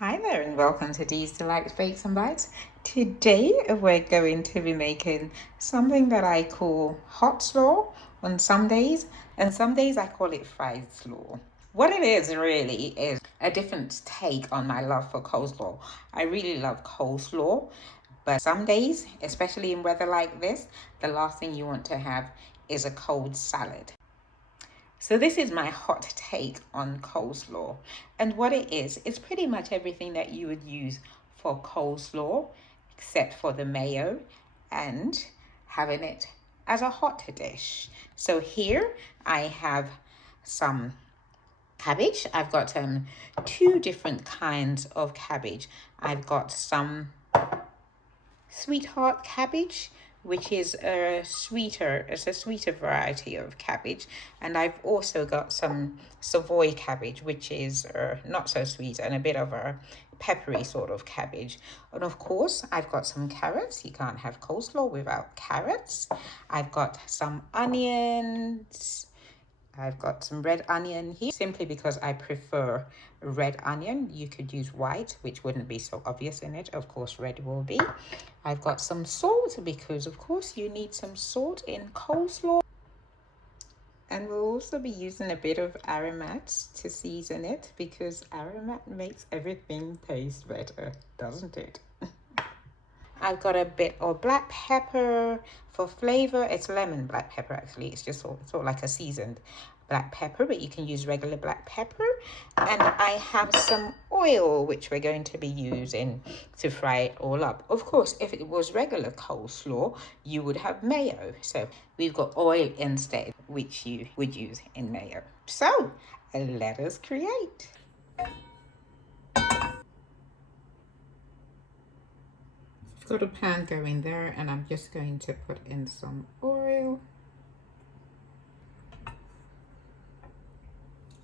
Hi there and welcome to Dee's Delights Bakes and Bites. Today we're going to be making something that I call hot slaw on some days, and some days I call it fried slaw. What it is really is a different take on my love for coleslaw. I really love coleslaw, but some days, especially in weather like this, the last thing you want to have is a cold salad. So this is my hot take on coleslaw. And what it is, it's pretty much everything that you would use for coleslaw, except for the mayo and having it as a hot dish. So here I have some cabbage. I've got two different kinds of cabbage. I've got some sweetheart cabbage, which is it's a sweeter variety of cabbage, and I've also got some Savoy cabbage, which is not so sweet and a bit of a peppery sort of cabbage. And of course I've got some carrots. You can't have coleslaw without carrots. I've got some onions. I've got some red onion here, simply because I prefer red onion. You could use white, which wouldn't be so obvious in it. Of course, red will be. I've got some salt, because of course you need some salt in coleslaw. And we'll also be using a bit of Aromat to season it, because Aromat makes everything taste better, doesn't it? I've got a bit of black pepper for flavor. It's lemon black pepper, actually. It's just sort of like a seasoned black pepper, but you can use regular black pepper. And I have some oil, which we're going to be using to fry it all up. Of course, if it was regular coleslaw, you would have mayo. So we've got oil instead, which you would use in mayo. So let us create. Got a pan going there, and I'm just going to put in some oil.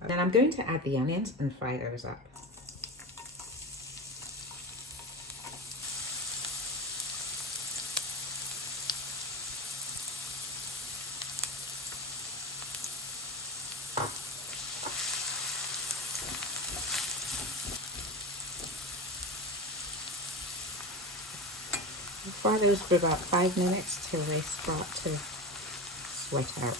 Then I'm going to add the onions and fry those up. Fry those for about 5 minutes till they start to sweat out.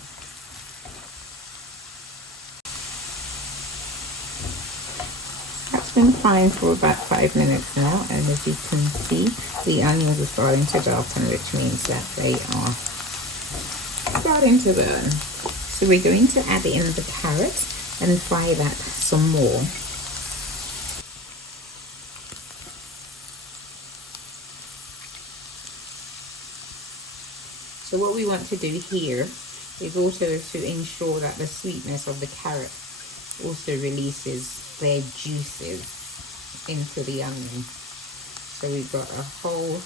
That's been frying for about 5 minutes now, and as you can see, the onions are starting to darken, which means that they are starting to burn. So we're going to add in the carrots and fry that some more. So what we want to do here is also to ensure that the sweetness of the carrot also releases their juices into the onion. So we've got a whole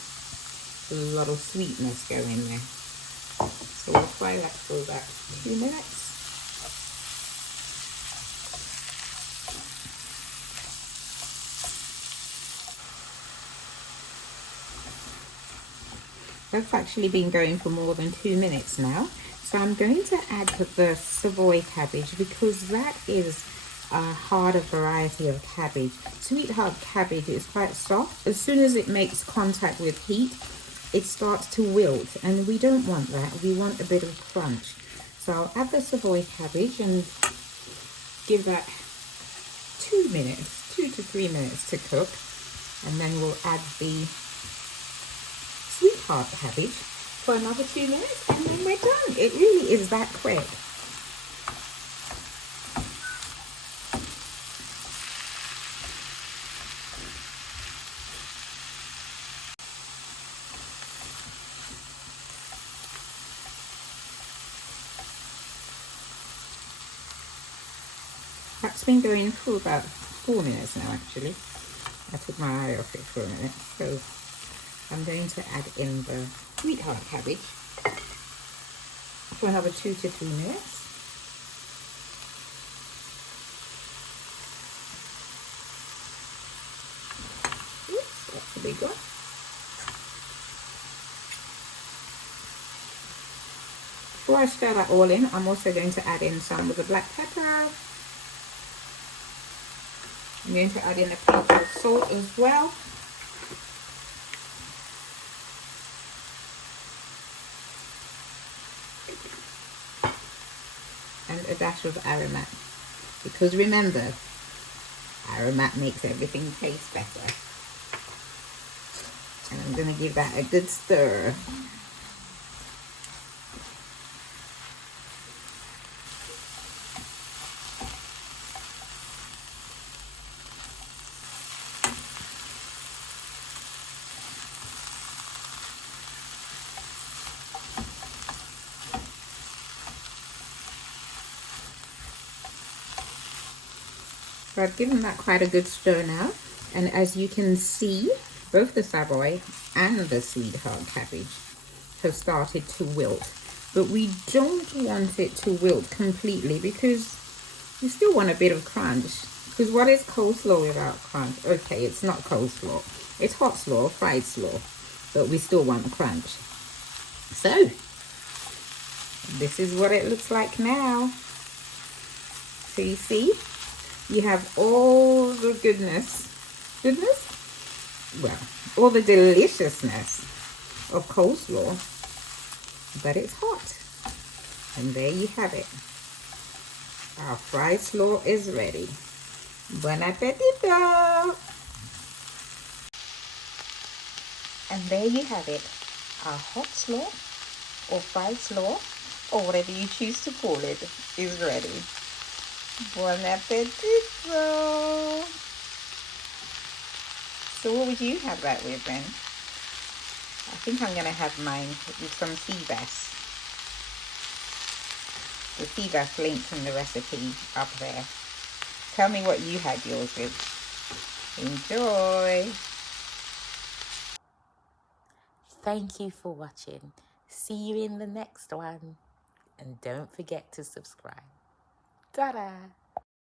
lot of sweetness going there. So we'll fry that for about 2 minutes. That's actually been going for more than 2 minutes now. So I'm going to add the Savoy cabbage, because that is a harder variety of cabbage. Sweetheart cabbage is quite soft. As soon as it makes contact with heat, it starts to wilt, and we don't want that. We want a bit of crunch. So I'll add the Savoy cabbage and give that 2 to 3 minutes to cook, and then we'll add the sweetheart cabbage for another 2 minutes, and then we're done. It really is that quick. That's been going for about 4 minutes now, actually. I took my eye off it for a minute. So I'm going to add in the sweetheart cabbage for another 2 to 3 minutes. Oops, that's a big one. Before I stir that all in, I'm also going to add in some of the black pepper. I'm going to add in a pinch of salt as well. And a dash of Aromat. Because remember, Aromat makes everything taste better. And I'm going to give that a good stir. So I've given that quite a good stir now. And as you can see, both the Savoy and the sweetheart cabbage have started to wilt. But we don't want it to wilt completely because you still want a bit of crunch. Because what is coleslaw without crunch? Okay, it's not coleslaw. It's hot slaw, fried slaw. But we still want crunch. So, this is what it looks like now. So you see? You have all the goodness, well, all the deliciousness of coleslaw, but it's hot. And there you have it. Our fried slaw is ready. Bon appetito! And there you have it. Our hot slaw, or fried slaw, or whatever you choose to call it, is ready. Buon appetito! So what would you have that with then? I think I'm going to have mine with some sea bass. The sea bass linked in the recipe up there. Tell me what you had yours with. Enjoy! Thank you for watching. See you in the next one. And don't forget to subscribe. Ta-da!